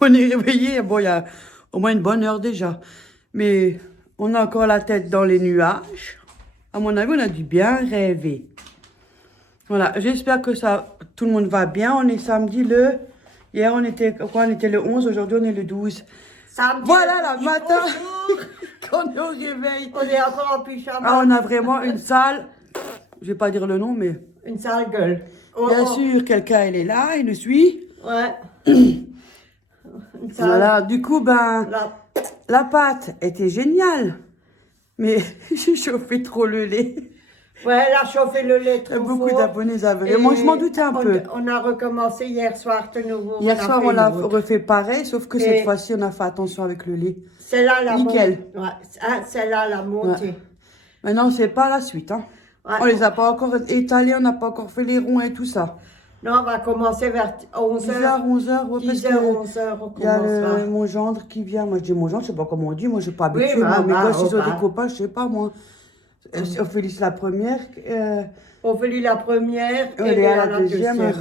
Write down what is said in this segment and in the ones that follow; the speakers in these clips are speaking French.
on est réveillé. Bon, il y a au moins une bonne heure déjà. Mais on a encore la tête dans les nuages. À mon avis, on a dû bien rêver. Voilà, j'espère que tout le monde va bien. On est samedi Hier, on était le 11, aujourd'hui, on est le 12. Samedi, voilà, le matin, quand on est au réveil. On est encore en pyjama. Ah, on a vraiment une sale, je vais pas dire le nom, mais... Une sale gueule. Bien sûr, quelqu'un, il est là, il nous suit. Ouais. Voilà, du coup, la pâte était géniale. Mais j'ai chauffé trop le lait. Ouais, elle a chauffé le lait trop Beaucoup fort. d'abonnés avaient. Moi, je m'en doutais un peu. On a recommencé hier soir de nouveau. Hier soir, on l'a refait pareil, sauf que cette fois-ci, on a fait attention avec le lait. C'est là la nickel. Ouais, c'est là la montée. Ouais. Maintenant, c'est pas la suite. Hein. Ouais. On les a pas encore étalés, on n'a pas encore fait les ronds et tout ça. Non, on va commencer vers 11h. 11h, ouais, 10h, 11h, on il y a mon gendre qui vient. Moi, je dis mon gendre, je sais pas comment on dit. Moi, je suis pas habituée. Oui, mes gosses, ils ont des copains, je sais pas, moi. Ophélie, la première. Ophélie, la première. Et Léa, la deuxième.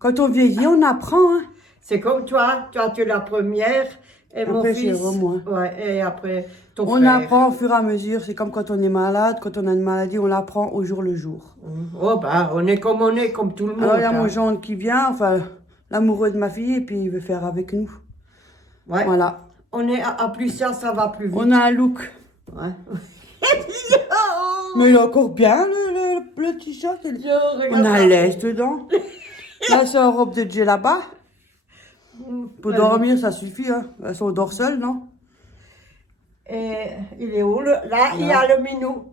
Quand on vieillit, on apprend. Hein. C'est comme toi. Toi, tu es la première. Et après, mon fils. Moi. Ouais, et après, ton on frère. Apprend au fur et à mesure. C'est comme quand on est malade. Quand on a une maladie, on l'apprend au jour le jour. Oh, on est, comme tout le monde. Alors, il y a mon gendre qui vient, enfin, l'amoureux de ma fille, et puis il veut faire avec nous. Ouais. Voilà. On est à plusieurs, ça va plus vite. On a un look. Ouais. Mais il est encore bien, le t-shirt. On a l'aise dedans. Là, c'est en robe de djellaba. Pour dormir, ça suffit. Hein. On dort seul, non? Et il est où? Là, il y a le minou.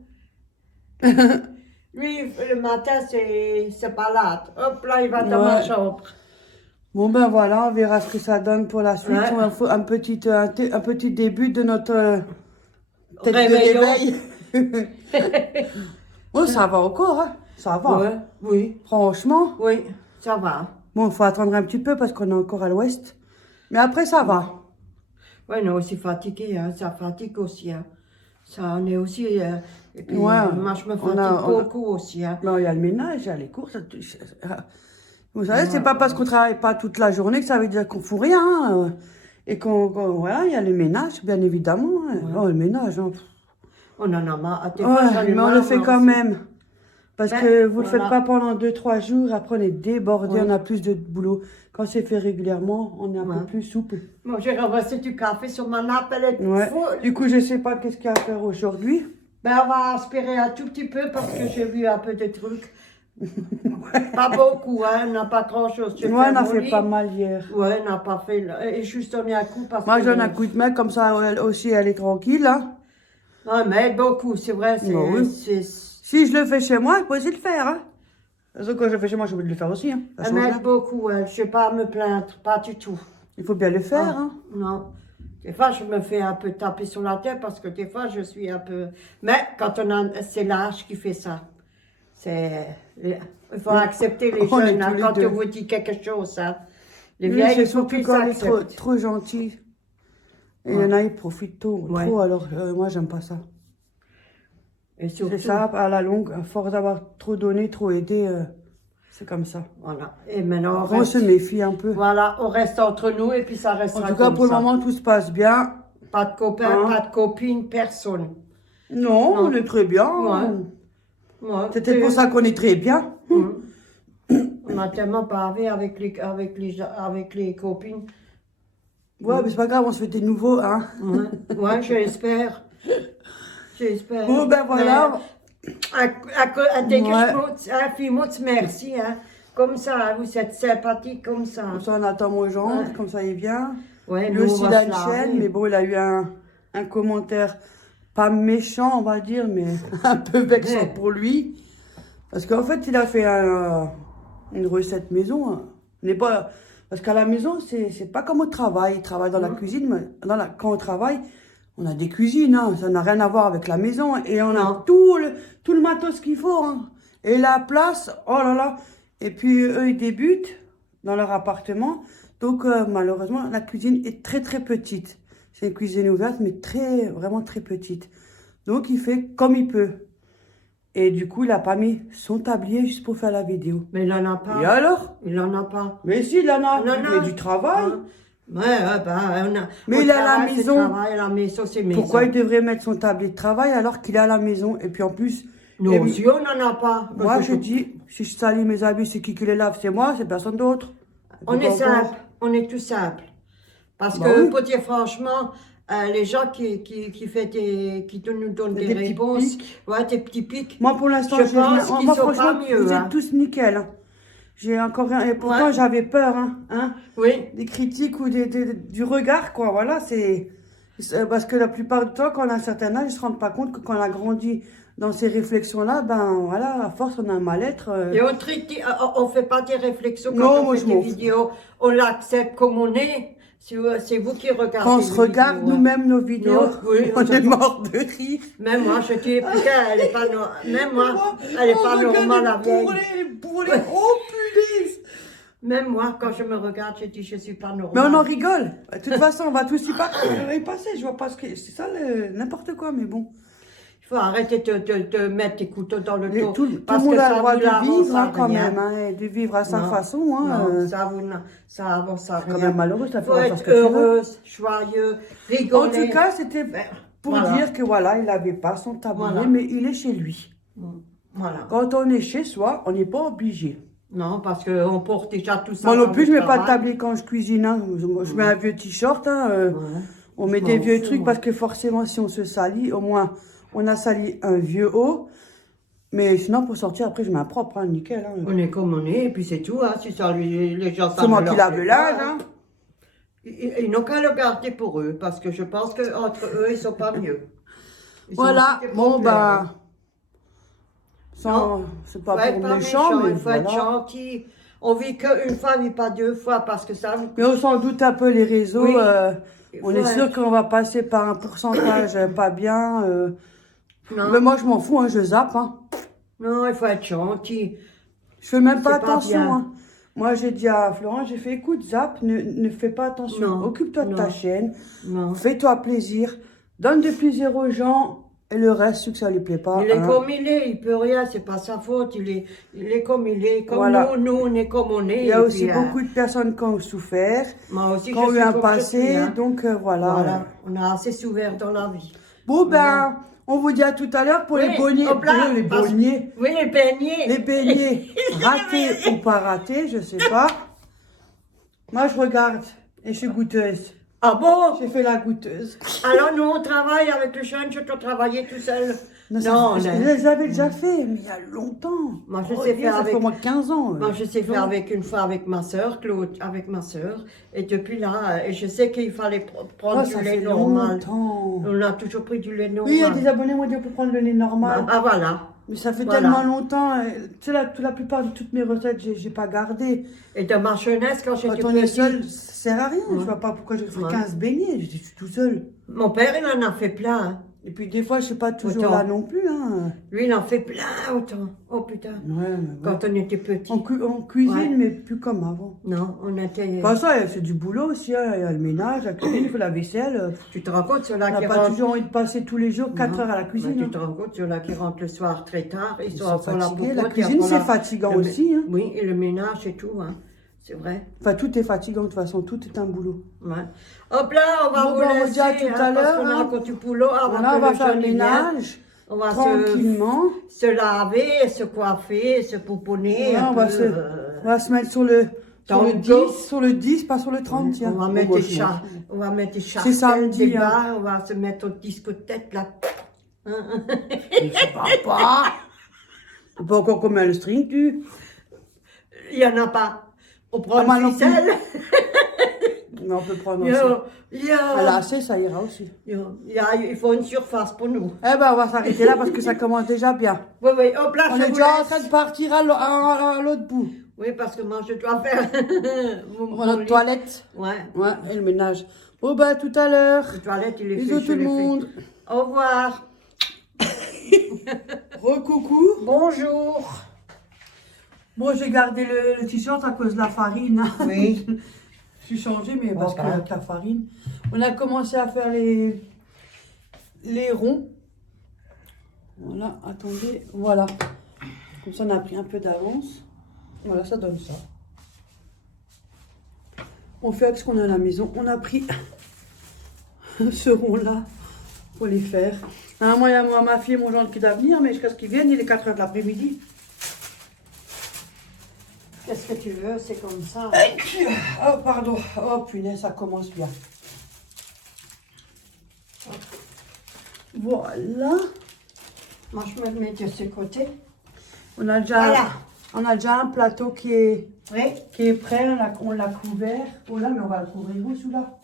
Lui, le matin, c'est balade. Hop, là, il va dans ma chambre. Bon, ben voilà, on verra ce que ça donne pour la suite. On va faire un petit début de notre tête de réveil. Oh, ça va encore, hein? Ça va. Ouais, oui. Franchement. Oui, ça va. Bon, il faut attendre un petit peu parce qu'on est encore à l'ouest. Mais après, ça va. Ouais, on est aussi fatigué, hein. Ça fatigue aussi, hein. Ça, on est aussi... et puis, ouais, moi, je me fatigue beaucoup aussi, hein. Non, il y a le ménage, il y a les courses. Vous savez, c'est pas parce qu'on travaille pas toute la journée que ça veut dire qu'on fout rien. Hein. Et voilà, il y a le ménage, bien évidemment. Hein. Oh, le ménage, hein. On en a marre. Mais on le fait quand même. Parce que vous ne le faites pas pendant 2-3 jours, après on est débordé, on a plus de boulot. Quand c'est fait régulièrement, on est un peu plus souple. Moi, j'ai renversé du café sur ma nappe, elle est folle. Du coup, je ne sais pas qu'est-ce qu'il y a à faire aujourd'hui. On va aspirer un tout petit peu parce que j'ai vu un peu de trucs. Pas beaucoup, hein, on n'a pas grand-chose. On a fait pas mal hier. Ouais, on n'a pas fait. Et juste donné un coup parce moi, j'en ai un coup de main, comme ça elle aussi, elle est tranquille. Hein. Non, mais beaucoup, c'est vrai. Si je le fais chez moi, je peux aussi le faire. Hein. Parce que quand je le fais chez moi, je peux le faire aussi. Hein. Elle m'aide beaucoup, je ne sais pas me plaindre, pas du tout. Il faut bien le faire. Hein. Non. Des fois, je me fais un peu taper sur la tête parce que des fois, je suis un peu... Mais quand c'est l'âge qui fait ça. Il faut accepter les jeunes hein, quand on vous dit quelque chose. Hein. Les vieilles, c'est surtout quand on est trop gentil. Et il y en a, ils profitent trop. Alors, moi, j'aime pas ça. C'est ça, à la longue, à force d'avoir trop donné, trop aidé, c'est comme ça. Voilà. Et maintenant, on se méfie un peu. Voilà, on reste entre nous et puis ça restera comme ça. En tout cas, pour le moment, tout se passe bien. Pas de copains, pas de copines, personne. Non, on est très bien. C'est peut-être pour ça qu'on est très bien. On a tellement parlé avec les copines. Ouais, mais c'est pas grave, on se fait des nouveaux, hein. Ouais, j'espère. J'espère. Bon, ben voilà. Merci, hein. Comme ça, vous êtes sympathique comme ça. Comme ça, on attend mon gendre, comme ça, il vient. Ouais, lui aussi, il a une chaîne, mais bon, il a eu un commentaire pas méchant, on va dire, mais un peu vexant pour lui. Parce qu'en fait, il a fait une recette maison. Hein. Parce qu'à la maison, c'est pas comme au travail. Il travaille dans la cuisine, mais quand on travaille, on a des cuisines, hein. Ça n'a rien à voir avec la maison. Et on a tout le matos qu'il faut. Hein. Et la place, oh là là. Et puis, eux, ils débutent dans leur appartement. Donc, malheureusement, la cuisine est très, très petite. C'est une cuisine ouverte, mais vraiment très petite. Donc, il fait comme il peut. Et du coup, il a pas mis son tablier juste pour faire la vidéo. Mais il en a pas. Et alors? Il en a pas. Mais si, il en a. Il en Il a. fait du travail. Hein. Ouais, on a. Mais au il est à la travail, c'est maison. Travail, à la maison, c'est maison. Pourquoi il devrait mettre son tablier de travail alors qu'il est à la maison? Et puis en plus... Nous et aussi, on n'en a pas. moi, je dis, si je salis mes habits, c'est qui les lave? C'est moi, c'est personne d'autre. On est simple. On est tout simple. Parce Bah que, oui. pour dire franchement, les gens qui nous donnent des petits réponses, pics. ouais, des petits pics. Moi, pour l'instant, Je pense qu'ils moi, sont franchement, pas mieux, vous hein. êtes tous nickel. Hein. J'ai encore rien. Et pourtant, Ouais. j'avais peur, hein. Oui. Des critiques ou du regard, quoi. Voilà, c'est parce que la plupart du temps, quand on a un certain âge, ils se rendent pas compte que quand on a grandi dans ces réflexions-là, ben voilà, à force, on a un mal-être. Et on fait pas des réflexions Non, quand on moi, fait je des m'en fous. vidéos. On l'accepte comme on est. C'est vous qui regardez. Quand on se les regarde vidéos, hein. nous-mêmes nos vidéos, Non, oui, on est mort de rire. Même moi, je dis, putain, elle est pas même moi, elle est Oh, pas regarde normale, la les vieille. bourrelets, oh punaise. Même moi, quand je me regarde, je dis, je suis pas normale. Mais on en rigole. De toute façon, on va tous y passer. Je vois pas ce que c'est ça, n'importe quoi, mais bon. Il faut arrêter de mettre tes couteaux dans le dos. Tout le parce monde que a le ça droit vous de avance vivre à hein, quand rien. même, hein, et de vivre à sa Non, façon. Hein, non, ça avance à c'est quand rien. même malheureux, ça Il faut faire ce être que tu veux. heureuse, joyeux, rigoler. En tout cas, c'était pour voilà. dire que voilà, il n'avait pas son tablier, Voilà. mais il est chez lui. Voilà. Quand on est chez soi, on n'est pas obligé. Non, parce qu'on porte déjà tout ça. Moi non dans plus, le je mets pas de travail. tablier quand je cuisine. Hein. Je mets un vieux t-shirt. Hein, Ouais. on met Je des m'en vieux fous, trucs moi. parce que forcément, si on se salit, au moins, on a sali un vieux haut. Mais sinon, pour sortir, après, je mets un propre, hein, nickel. Hein. On est comme on est, et puis c'est tout. Hein. Si ça, les gens C'est moi ne qui leur lave le plaît pas, linge. Hein. Ils n'ont qu'à le garder pour eux, parce que je pense qu'entre eux, ils sont pas mieux. Ils ont Voilà, aussi des bon, problèmes, bah. hein. C'est pas Faut être pour pas méchant, mais il faut être voilà. gentil. On vit qu'une fois, vit pas deux fois, parce que ça... Mais on s'en doute un peu les réseaux. Oui. On est sûr qu'on va passer par un pourcentage pas bien. Non. Mais moi, je m'en fous, hein, je zappe. Hein. Non, il faut être gentil. Je fais même pas C'est pas attention. bien. Hein. Moi, j'ai dit à Florent, j'ai fait, écoute, zappe, ne fais pas attention. Non, Occupe-toi de ta non. chaîne. Non. Fais-toi plaisir. Donne du plaisir aux gens. Et le reste, ceux que ça lui plaît pas. Il est hein. comme il est, il peut rien, c'est pas sa faute, il est comme il est, comme Voilà. nous, on est comme on est. Il y a et aussi puis, beaucoup de personnes qui ont souffert, moi aussi, qui ont je eu suis un comme je passé. suis, hein. Donc, voilà. Voilà, on a assez souffert dans la vie. Bon, ben, on vous dit à tout à l'heure pour Oui, les beignets. hop là, Les parce- beignets. Oui, les beignets. Les beignets ratés ou pas ratés, je sais pas. Moi, je regarde et je suis goûteuse. Ah bon? J'ai fait la goûteuse. Alors nous, on travaille avec le jeune, je dois travailler tout seul. Non, Non, je on est- les avais déjà fait, mais il y a longtemps. Moi, je Oh, sais Dieu, faire ça fait avec- au moins 15 ans. Moi, je sais faire avec une fois avec ma soeur, Claude, avec ma soeur. Et depuis là, et je sais qu'il fallait prendre Oh, du ça lait fait normal. longtemps. On a toujours pris du lait normal. Oui, il y a des abonnés moi, pour prendre le lait normal. Ah voilà. Mais ça fait Voilà. tellement longtemps. Tu sais, la plupart de toutes mes recettes, j'ai pas gardé. Et de ma jeunesse, quand j'étais Quand on est petite, seul, ça sert à rien. Ouais. Je vois pas pourquoi j'ai fait Ouais. 15 beignets. J'étais tout seul. mon père, il en a fait plein. Hein. Et puis des fois, je suis pas toujours Autant. là non plus. Hein. Lui, il en fait plein autant. Oh putain. Ouais, mais Quand on était petit. on cuisine, Ouais. mais plus comme avant. Non, on était... Enfin, ça, c'est du boulot aussi. Hein. Il y a le ménage, la cuisine, il faut la vaisselle. Tu te rends compte, On ceux-là n'a qui pas rentrent... toujours envie de passer tous les jours 4 Non, heures à la mais cuisine. tu hein. te rends compte, ceux-là qui rentrent le soir très tard, ils Ils sont sont à fond la fatigués. La popote, cuisine, et à c'est fond fatigant le- aussi. Hein. Oui, et le ménage et tout, hein. C'est vrai. Enfin, tout est fatigant de toute façon. Tout est un boulot. Ouais. Hop là, on va Bon, vous ben, on vous laisser, dit à tout à parce l'heure, qu'on a hein. encore du boulot avant Voilà, que on va le faire jeune le vienne. ménage. On va Tranquillement. se laver, se coiffer, se pouponner. Ouais, un on va peu, on va se mettre sur le dans le 10, dos. sur le 10, pas sur le 30. tiens. On va Bon, mettre moi, des je m'en chats. fous. On va mettre des chats. C'est samedi, des hein. bas, on va se mettre au discothèque là. Mais ça va pas. Tu peux encore combien le string, tu? Il n'y en a pas. On prend moi une non plus. ficelle. Mais on peut prendre aussi. Yo, À lacet, ça ira aussi. il faut une surface pour nous. Eh ben, on va s'arrêter là parce que ça commence déjà bien. Oui, oui, hop là, On je est vous déjà en laisse. train de partir à l'autre bout. Oui, parce que moi, je dois faire Pour notre toilette. Ouais. Ouais, et le ménage. Bon, bah, tout à l'heure. La toilette, il est Bisous fait, tout je le l'ai fait. monde. Au revoir. Recoucou. Bonjour. Bon, j'ai gardé le t-shirt à cause de la farine. Oui. Je suis changée, mais Bon, parce que bah. avec la farine. On a commencé à faire les ronds. Voilà, attendez, voilà. Comme ça, on a pris un peu d'avance. Voilà, ça donne ça. On fait avec ce qu'on a à la maison. On a pris ce rond-là pour les faire. Moi, il y a ma fille et mon gendre qui doivent venir, mais jusqu'à ce qu'ils viennent, il est 4 h de l'après-midi. Qu'est-ce que tu veux? C'est comme ça. Oh, pardon. Oh, punaise, ça commence bien. Voilà. Moi, je me mets de ce côté. On a déjà, Voilà. on a déjà un plateau qui est Oui. prêt. On l'a couvert. Oh là, mais on va le couvrir où, celui-là?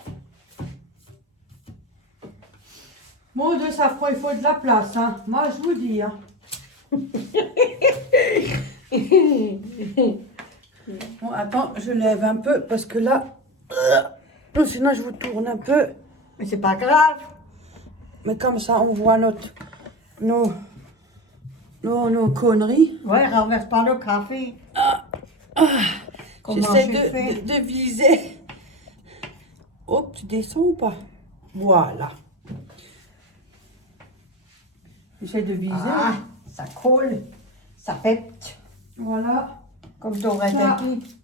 Mon Dieu, ça froid, il faut de la place, hein. Moi, je vous dis, hein. Bon, attends, je lève un peu parce que là, sinon je vous tourne un peu. Mais c'est pas grave. Mais comme ça, on voit nos conneries. Ouais, renverse pas le café. Comment J'essaie j'ai fait? de viser. Oh, tu descends ou pas? Voilà. J'essaie de viser. Ah, ça coule. Ça pète. Voilà. Comme t'aurais Ça. dit.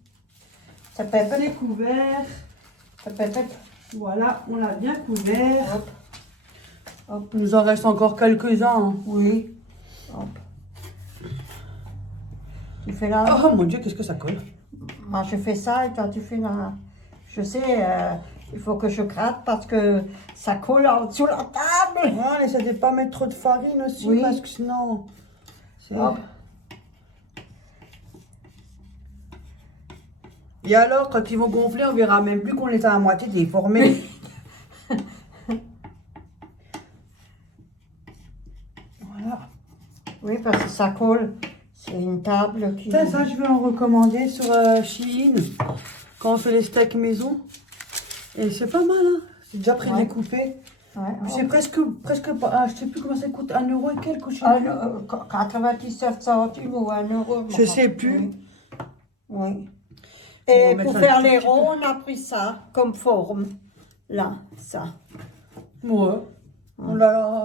Ça pète. C'est couvert. Ça pète. Voilà, on l'a bien couvert. Hop. Hop. Il nous en reste encore quelques-uns, hein. Oui. Hop. Tu fais là. Oh mon Dieu, qu'est-ce que ça colle? Moi, je fais ça et toi, tu fais là. Je sais, il faut que je gratte parce que ça coule en dessous de la table. Ouais, n'essaie de pas mettre trop de farine aussi, Oui. parce que sinon... Hop. Et alors, quand ils vont gonfler, on verra même plus qu'on les a à moitié déformés. Voilà. Oui, parce que ça colle. C'est une table qui... Ça, je vais en recommander sur Shein, quand on fait les steaks maison. Et c'est pas mal, hein. C'est déjà prêt de les couper. Ouais, C'est presque pas... je sais plus comment ça coûte, 1 € et quelques, je sais Ah, plus. 97 centimes ou 1 euro. Je sais plus. Oui. On Et va mettre pour un faire tout les petit ronds, on a pris ça comme forme. Là, ça. Ouais.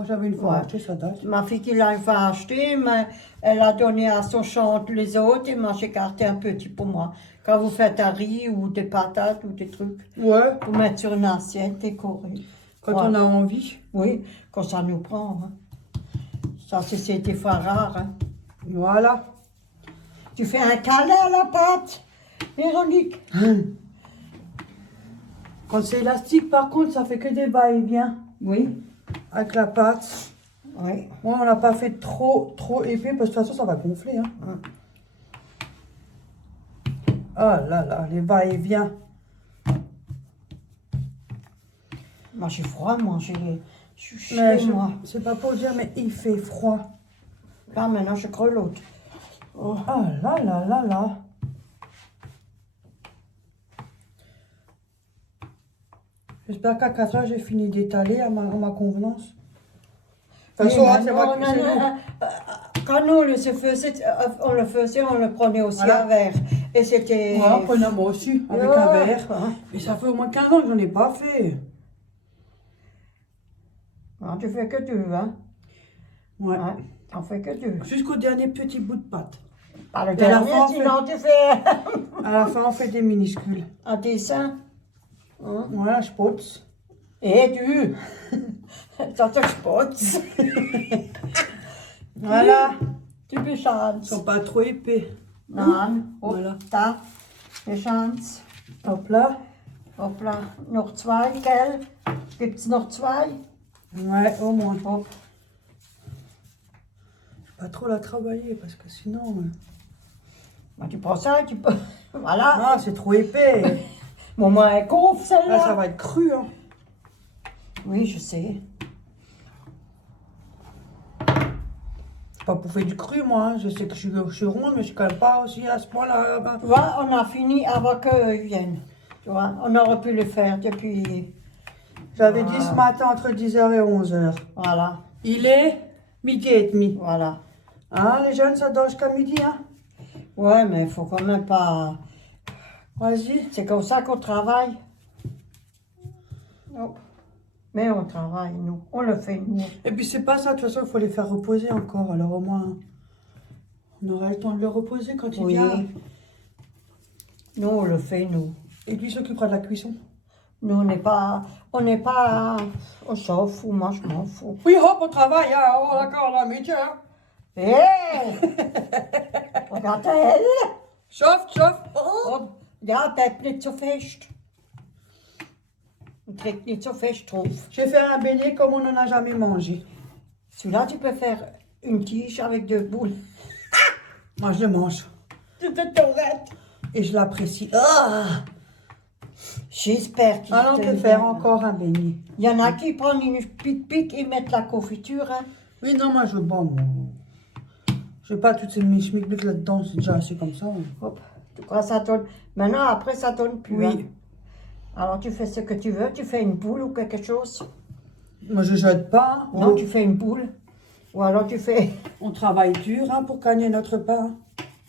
J'avais une fois Ouais. acheté, ça date. Ma fille qui l'a une fois acheté, mais elle a donné à son chante les autres et moi j'ai gardé un petit pour moi. Quand vous faites un riz ou des patates ou des trucs, Ouais, vous mettre sur une assiette décorée. quand Ouais. on a envie. Oui, quand ça nous prend. Hein. Ça, c'est des fois rare. Hein. Voilà. Tu fais un câlin à la pâte, Véronique. Quand c'est élastique, par contre, ça fait que des va-et-vient Oui. avec la pâte. Oui. Moi, on l'a pas fait trop épais parce que de toute façon, ça va gonfler. Hein. Ah là là, les va-et-vient. Moi j'ai froid, moi j'ai... Je suis Mais chez moi. c'est pas pour dire, mais il fait froid. Là maintenant je grelotte. Oh. Ah là là là là. J'espère qu'à 4 h, j'ai fini d'étaler à ma convenance. De toute façon, hein, c'est moi qui sais. Quand nous on le faisait, on le prenait aussi Voilà. à verre. Et c'était... Moi, prenez moi aussi, avec un verre. Mais ça fait au moins 15 ans que j'en ai pas fait. Non, tu fais que deux, hein? Ouais. Ouais, t'en fais que deux. Jusqu'au dernier petit bout de pâte. Pas le Et à la dernier, fin, on sinon tu fais À la fin, on fait des minuscules. un dessin. Hein? Voilà, je putz. Et tu... Ça te spots. Voilà. Tu peux Ils chance. sont pas trop épais. Non, Voilà. hop, da. Die chance. Hop là. Hoppla, noch zwei, gell? Gibt's noch zwei? Ouais, au moins. Hop. Pas trop la travailler parce que sinon. Bah, tu prends ça, tu peux. Voilà. Ah, c'est trop épais. Bon, moi, elle gonfle Là, celle-là. ça va être cru. Hein. Oui, je sais. C'est pas pour faire du cru, moi. Hein. Je sais que je suis ronde, mais je suis quand même pas aussi à ce point-là. Ben. Tu vois, on a fini avant qu'ils viennent. Tu vois, on aurait pu le faire depuis. J'avais dit ce matin entre 10 h et 11 h. Voilà, Il est 12h30. voilà. Hein, les jeunes, ça dort jusqu'à midi, hein. Ouais, mais il faut quand même pas. Vas-y. C'est comme ça qu'on travaille. Hop. Mais on travaille, nous. On le fait, nous. Et puis c'est pas ça, de toute façon, il faut les faire reposer encore. Alors au moins, on aura le temps de le reposer quand il Oui. vient. Nous, on le fait, nous. Et puis il s'occupera de la cuisson. Nous, on s'en fout, moi, je m'en fous. Oui, hop, on travaille, hein. Oh, d'accord, là, mais tiens. Hé Regarde elle. Chauffe, chauffe. Oh. Oh, ja, bleibt nicht so fest. Und trägt nicht so fest drauf. J'ai fait un beignet comme on n'en a jamais mangé. Celui-là, tu peux faire une tige avec 2 boules. Moi, je le mange. Tu te t'arrêtes. Et je l'apprécie. Ah. J'espère qu'il Alors, on peut faire encore un beignet. Il y en a qui prennent une pique et mettent la confiture. Hein. Oui, non, moi, je veux pas, moi. Je veux pas toutes ces michmic là-dedans, c'est déjà assez comme ça. Hop. En tout cas, ça donne. Maintenant, après, ça donne plus. Oui. Hein. Alors, tu fais ce que tu veux. Tu fais une boule ou quelque chose. Moi, je jette pas. Non, tu fais une boule. Ou alors, tu fais. On travaille dur hein, pour gagner notre pain,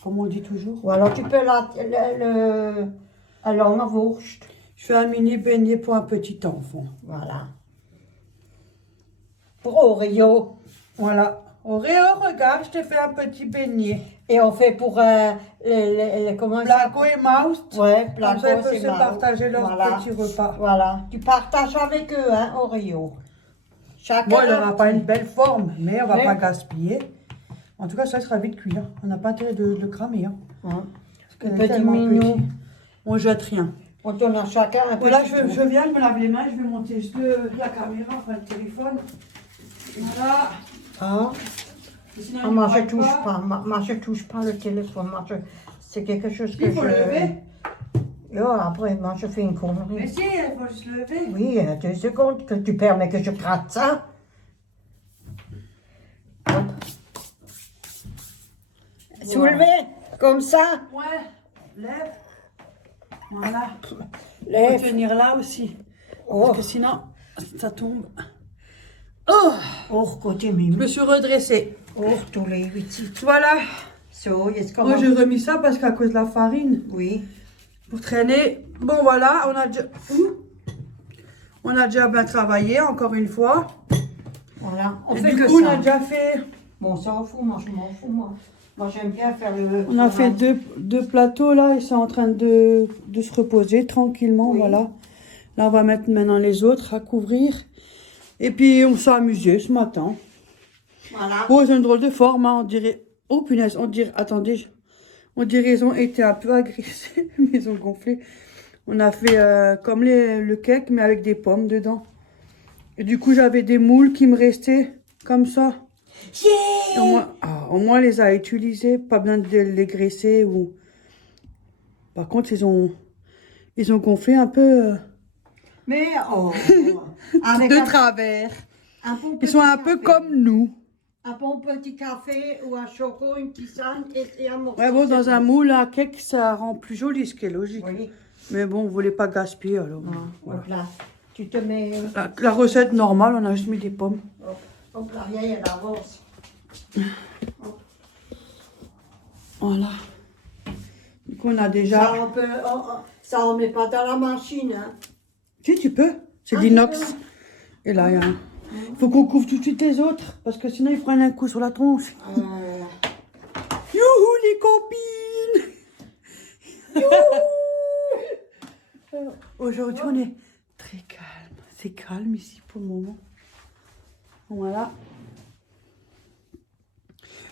comme on dit toujours. Ou alors, tu peux la longue Wurst. Je fais un mini beignet pour un petit enfant. Voilà. Pour Oreo. Voilà. Oreo, regarde, je t'ai fait un petit beignet. Et on fait pour comment Placo et Maust. Ouais, Comme Placo, ça, ils peuvent c'est se marrant. partager leur Voilà. petit repas. Voilà. Tu partages avec eux, hein, Oreo. Chacun. Bon, il n'aura pas une belle forme, mais on va Mais- pas gaspiller. En tout cas, ça sera vite cuit. Hein. On n'a pas intérêt de le cramer. Hein. Hein. Parce qu'elle est Petit tellement mignon. petite. On jette rien. On donne à chacun un Voilà, petit je viens, je me lave les mains, je vais monter juste la caméra, enfin le téléphone. Voilà. Ah. Et sinon, Ah, il moi, ne je braille touche pas. Moi, je touche pas le téléphone. C'est quelque chose que Il faut lever. Et après, moi, je fais une Mais connerie. si, il faut se lever. Oui, 2 secondes que tu permets que je gratte ça. Hop. Soulever, comme ça. Ouais, lève. Voilà. Lève. Faut tenir là aussi. Oh, Parce que sinon, ça tombe. Oh, oh, côté je mime. me suis redressée. Oh, tous les 8. Voilà. So, jetzt Moi, kommen j'ai remis ça parce qu'à cause de la farine, Oui. pour traîner. Bon, voilà, on a déjà bien travaillé, encore une fois. Voilà. On Et fait du que coup, on ça. a déjà fait... Bon, ça en fout, moi, je m'en fous, moi. Moi, j'aime bien faire le... On a fait deux plateaux là, ils sont en train de se reposer tranquillement, Oui. voilà. Là, on va mettre maintenant les autres à couvrir. Et puis, on s'est amusé ce matin. Voilà. Oh, ils ont une drôle de forme, hein, on dirait... Oh, punaise, on dirait... Attendez, on dirait ils ont été un peu agressés, mais ils ont gonflé. On a fait comme le cake, mais avec des pommes dedans. Et du coup, j'avais des moules qui me restaient comme ça. Et au moins, on les a utilisés, pas besoin de les graisser ou... Par contre, ils ont gonflé un peu Mais, oh, avec de travers. un bon Ils petit sont un peu café. comme nous. Un bon petit café ou un choco, une tisane et un morceau. Ouais, bon, de dans un citron. moule à cake, ça rend plus joli, ce qui est logique. Oui. Mais bon, on voulait pas gaspiller, alors. Voilà. Donc là, tu te mets... La recette normale, on a juste mis des pommes. hop, la vieille, elle avance. Voilà. Du coup, on a Ça, déjà... ça, on met pas dans la machine, hein. Si, tu peux. C'est Ah, d'inox. tu peux. Et là, il y a un... Faut qu'on couvre tout de suite les autres, parce que sinon, ils prennent un coup sur la tronche. Youhou, les copines! Aujourd'hui, on est très calme. C'est calme ici pour le moment. Voilà.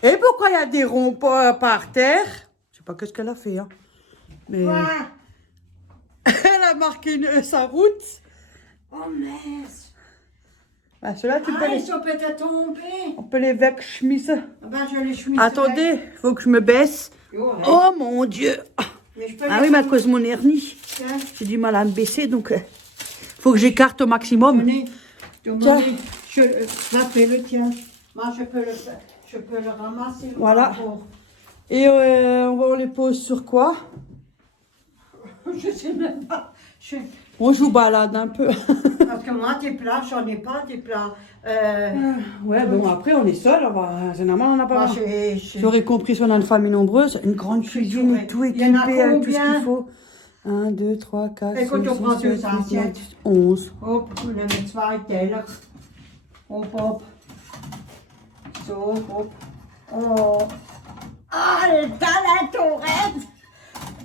Et pourquoi il y a des ronds par terre? Je sais pas qu'est-ce qu'elle a fait, hein. Mais Quoi? elle a marqué sa route. Oh, mince. Bah, ceux-là, tu peux Ah, les... ils sont peut-être tombés. On peut les wegschmissen. Ah ben, je les chemise. Attendez, faut que je me baisse. Oh mon Dieu! Mais je peux Ah les oui, mais à chemise- cause de mon hernie, Tiens, j'ai du mal à me baisser, donc faut que j'écarte au maximum. tenez. Tiens. Fais-le, tiens. Moi, je peux le ramasser. le Voilà. rapport. Et on les pose sur quoi? Je sais même pas. Moi, je vous balade un peu. Parce que moi, des plats, j'en ai pas, des plats. Ouais, bon, après, on est seul. Généralement, on n'a pas. Moi, J'aurais compris si on a une famille nombreuse, une grande cuisine et tout Il y en a équipée avec tout ce combien? qu'il faut. 1, 2, 3, 4, Et quand 5, on prend 6, deux 7, 8, 9, assiettes. 10, 11. Hop, we nemen 2 Teller. Hop, hop. Zo, hop. Oh. Ah, le talent tourette.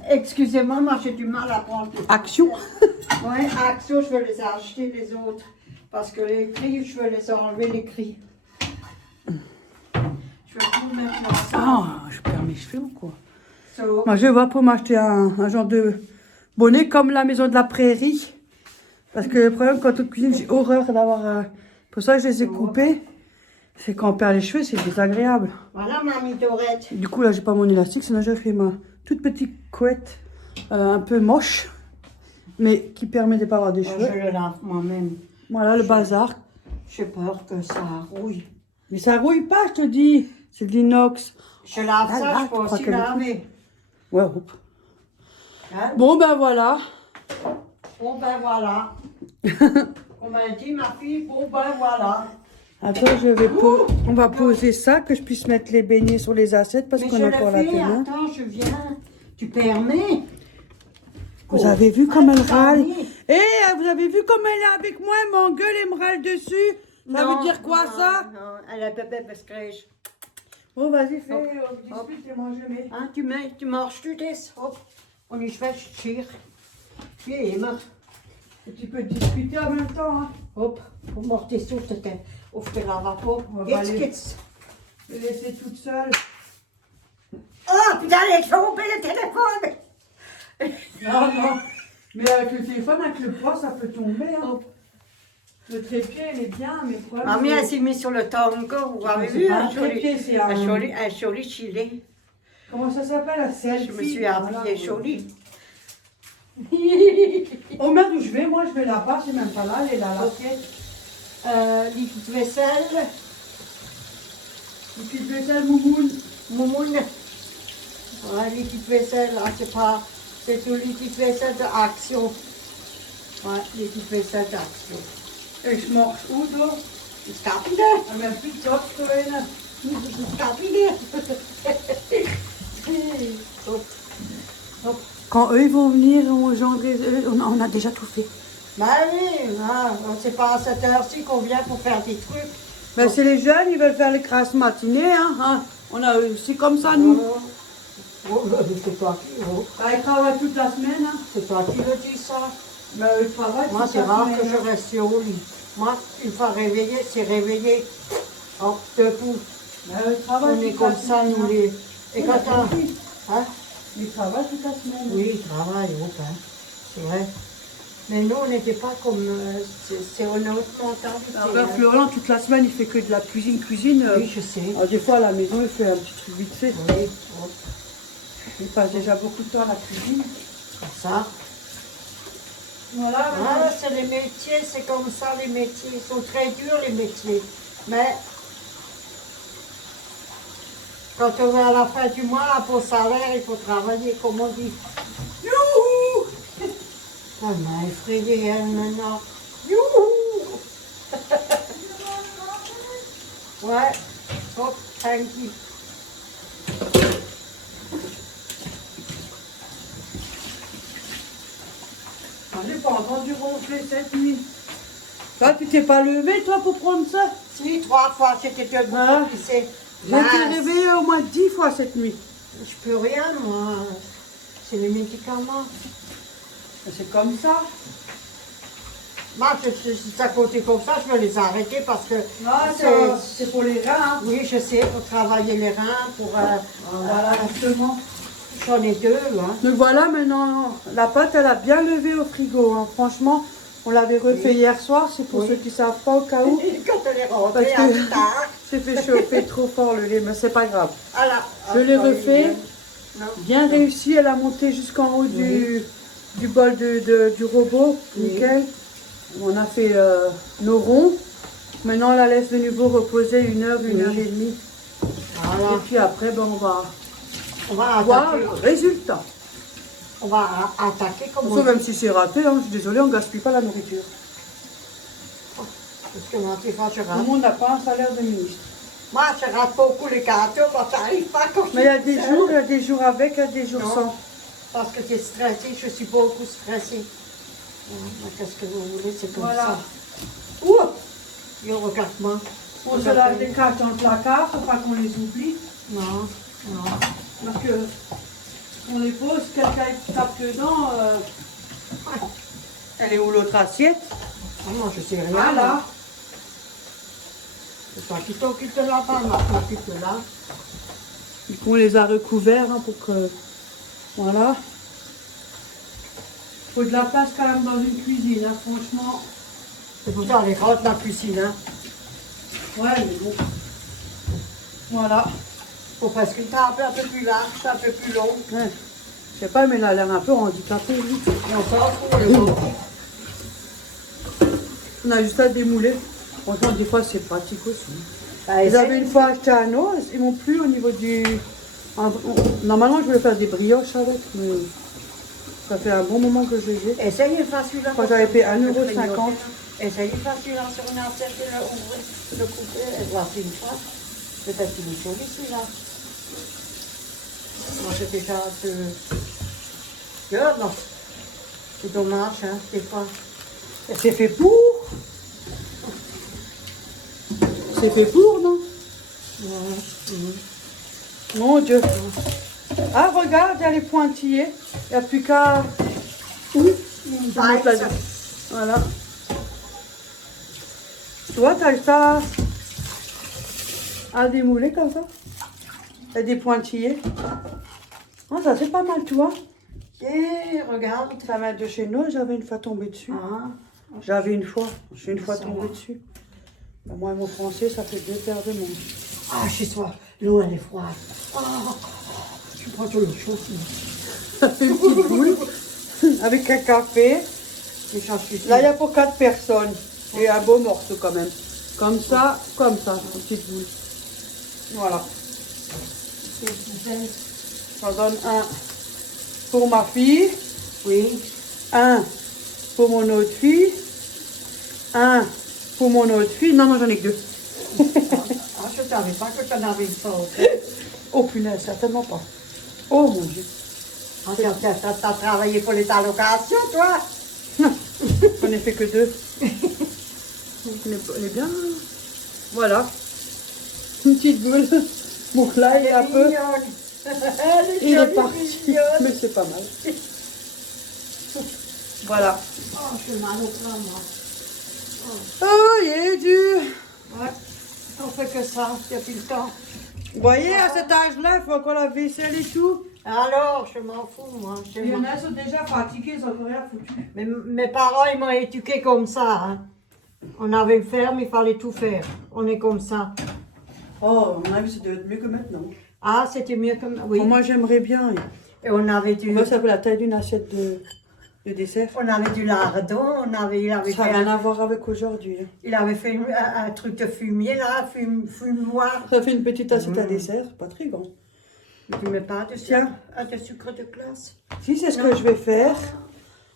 Excusez-moi, moi j'ai du mal à prendre tout. Action. Ouais, Action, je veux les acheter les autres. Parce que les cris, je veux les enlever, les cris. Je vais tout mettre dans ça. Ah, je perds mes cheveux ou quoi? So. Moi, je vais pour m'acheter un genre de bonnet comme la maison de la prairie. Parce que le problème, quand on cuisine, j'ai horreur d'avoir... Pour ça que je les ai coupés. C'est quand on perd les cheveux, c'est désagréable. Voilà, mamie Dorette. Du coup, là, j'ai pas mon élastique, sinon j'ai fait ma toute petite couette un peu moche, mais qui permet de pas avoir des Oh, cheveux. je le lave moi-même. Voilà, le bazar. J'ai peur que ça rouille. Mais ça rouille pas, je te dis. C'est de l'inox. Je lave Ah, ça, là, je tu peux crois aussi qu'elle est laver. Ouais, hop. Hein? Bon, ben voilà. Bon ben voilà. On m'a dit ma fille, bon ben voilà. Attends, on va poser ça, que je puisse mettre les beignets sur les assiettes, parce Mais qu'on je a le encore la fais, témoin. attends, je viens. Tu permets? Vous avez vu comme elle râle? oui. Vous avez vu comme elle est avec moi, elle m'engueule et me râle dessus? Ça veut dire quoi, ça? Non, elle a bébé parce que je... Bon, vas-y, fais, Hop. discute et moi je mets. Hein, tu marches, tu des. Hop. On y fait, je tire. Viens, Emma. Et tu peux discuter en même temps, hein. Hop. Pour morter sur auf der Lavabo. On va Jetzt aller- geht's. Je vais laisser toute seule. Oh, putain, elle est tombée le téléphone. Non, non. Mais avec le téléphone, avec le poids, ça peut tomber, hein. Hop. Le trépied, il est bien, mais quoi? Mamie, elle s'est mise sur le tango. Vous avez C'est vu pas un un trépied, c'est un- joli gilet. Comment ça s'appelle, la selfie? Je me suis habillée jolie. Oh merde, où je vais? Moi, je vais là-bas, c'est même pas là, elle est là, l'assiette. Liquide vaisselle. Liquide vaisselle, moumoune. Moumoune. Voilà, liquide vaisselle, là, c'est pas... C'est tout liquide vaisselle d'Action. Ouais, liquide vaisselle d'Action. Et je mange où, donc? Ist Kabine. Elle m'a plus de torte, Corinne. Ist Kabine. Quand eux, ils vont venir, on a déjà tout fait. Ben oui, hein, c'est pas à cette heure-ci qu'on vient pour faire des trucs. Mais c'est les jeunes, ils veulent faire les crasses matinées, hein. C'est comme ça, nous. Oh, c'est toi qui, oh. Ils travaillent toute la semaine, hein. C'est toi qui le dis ça. Mais ils travaillent Moi, toute c'est la rare semaine. que je reste au lit. Moi, une fois réveillé, c'est réveillé. Hop, debout. Mais ils travaillent On est toute la comme ça, semaine, nous hein. les... Et Oui, quand la petite. Hein? Ils travaillent toute la semaine. Oui, ils travaillent, hop, hein. C'est vrai. Mais nous, on n'était pas comme... c'est une autre mentalité. Alors, hein. Florian, toute la semaine, il fait que de la cuisine. Oui, je sais. Alors, des fois, à la maison, il fait un petit truc vite fait. Oui, hop, Il passe déjà beaucoup de temps à la cuisine. comme ça. Voilà. Ah, c'est les métiers, c'est comme ça les métiers. Ils sont très durs les métiers. Mais quand on est à la fin du mois, pour salaire, il faut travailler, comme on dit. Youhou! Elle m'a effrayée, elle, maintenant. Youhou! Ouais. Hop, tranquille. J'ai pas entendu ronfler cette nuit. Toi, tu t'es pas levé, toi, pour prendre ça? Si, 3 fois, j'étais debout, Ah. puis c'est... J'ai été réveillée au moins 10 fois cette nuit. Je peux rien, moi. C'est les médicaments. C'est comme ça. Moi, je suis à côté comme ça, je vais les arrêter parce que... Non, c'est pour les reins. Hein. Oui, je sais, pour travailler les reins, pour... Voilà, justement. J'en ai 2, hein. Donc voilà, maintenant, la pâte, elle a bien levé au frigo. Hein. Franchement, on l'avait refait hier soir. C'est pour Oui. ceux qui ne savent pas au cas où. Quand elle est rentrée Parce que- en retard, J'ai fait chauffer trop fort le lait, mais c'est pas grave. voilà. Je l'ai refait. Non. Bien réussi, elle a monté jusqu'en haut du bol du robot. Oui. Nickel. On a fait nos ronds. Maintenant, on la laisse de nouveau reposer 1 heure, 1 heure et demie. Voilà. Et puis après, ben, on va On va voir attaquer, le résultat. on va attaquer comme on Sauf dit. même si c'est raté, hein, je suis désolée, on ne gaspille pas la nourriture. Parce que moi, des fois, je Tout rate. le monde n'a pas un salaire de ministre. Moi, je rate beaucoup les gâteaux quand ça n'arrive pas comme Mais il y a des jours avec, il y a des jours Non. sans. Parce que tu es stressée, je suis beaucoup stressée. Qu'est-ce que vous voulez, c'est comme Voilà. ça. Ouh! Yo, regarde-moi. On se lave les caches dans le placard, faut pas qu'on les oublie. Non, non. Parce que on les pose, quelqu'un tape dedans. Elle est où l'autre assiette? Ah non, je sais rien. Voilà. C'est toi qui t'occupe de la femme, moi qui m'occupe de là. Du coup, on les a recouverts hein, pour que. Voilà. Faut de la place quand même dans une cuisine, hein, franchement. C'est pour ça, elle est grande la cuisine, hein. Ouais, mais bon. Voilà. Faut presque une table un peu plus large, un peu plus longue. Ouais. Je sais pas, mais elle a l'air un peu handicapée, lui. Et on s'en fout, le bon. On a juste à démouler. Franchement, des fois, c'est pratique aussi. Bah, Ils avaient une fois acheté un os, ils m'ont plu au niveau du... Normalement, je voulais faire des brioches avec, mais ça fait un bon moment que je les ai. Essaye de faire celui-là. Quand j'avais payé 1,50 €. Essaye de faire celui-là sur une assiette et le couper et voir si une fois. Peut-être qu'il est joli celui-là. Moi, c'est déjà un peu... Regarde, non. C'est dommage, hein, des fois. C'est fait pour. C'est fait pour, non? Mon Dieu. Ah, regarde, il y a les pointillés. Il n'y a plus qu'à... Voilà. Tu vois, tu as ça à démouler comme ça. Il y a des pointillés. Ah, ça c'est pas mal, tu vois. Et regarde. Ça vient de chez nous, j'avais une fois tombé dessus. Ah. J'avais une fois, je suis une fois tombée dessus. Ben, moi et mon français, ça fait 2 paires de manches. Ah, chez soi, l'eau elle est froide. Ah, tu prends tout l'eau chaude. Une petite boule avec un café. Là, il y a pour 4 personnes. Et un beau morceau quand même. Comme ça, une petite boule. Voilà. J'en donne un pour ma fille. Oui. Un pour mon autre fille. Un pour mon autre fille. Non, j'en ai que 2. Ah, je ne savais pas que tu en avais ça. Oh punaise, certainement pas. Oh mon Dieu. Ah, t'as travaillé pour les allocations, toi? Non, j'en ai fait que 2. Elle est bien. Voilà. Une petite boule. Bon, là, il est un peu. Il est parti. Mais c'est pas mal. Voilà. Oh, je suis mal au plan, moi. Oh, il est dur. Ouais. On fait que ça depuis le temps. Vous voyez, à cet âge-là, il faut encore la vaisselle et tout. Alors, je m'en fous, moi. Il y en a qui sont déjà fatigués, ils n'ont rien foutu. Mais mes parents, ils m'ont éduqué comme ça. Hein. On avait une ferme, il fallait tout faire. On est comme ça. Oh, à mon avis, ça doit être mieux que maintenant. Ah, c'était mieux comme... Oui. Oh, moi, j'aimerais bien. Et on avait du... Moi, ça fait la taille d'une assiette de dessert. On avait du lardon, il avait Ça fait n'a rien à voir avec aujourd'hui. il avait fait un truc de fumier, là, fumoir. Ça fait une petite assiette à dessert, pas très grand. Tu ne mets pas de sucre, de sucre de glace. Si, c'est ce que je vais faire.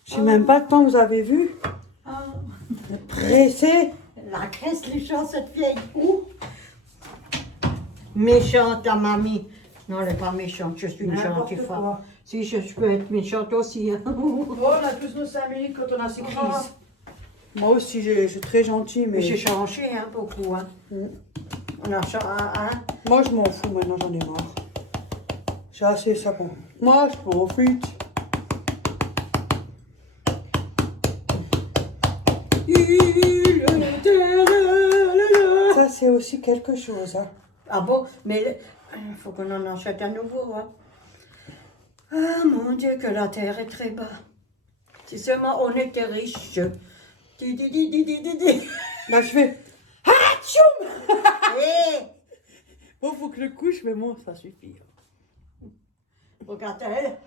Je sais même pas le temps, vous avez vu. Ah. Pressé. La graisse, les gens, cette vieille. Méchante, ta mamie. Non, elle n'est pas méchante, je suis une gentille femme. Si, je peux être méchante aussi. Hein. Oh, on a tous nos 5 minutes quand on a ces crises. Moi aussi, je suis très gentille, mais... J'ai changé hein, beaucoup. Hein. On a changé. Hein. Moi, je m'en fous maintenant, j'en ai marre. J'ai assez ça pour moi, je profite. Ça, c'est aussi quelque chose. Hein. Ah bon? Mais il faut qu'on en achète à nouveau. Hein. Ah mon Dieu, que la terre est très bas. Si seulement on était riche. Là, je fais... Ah, tchoum. Hé! Bon, faut que je couche, mais bon, ça suffit. Regarde elle.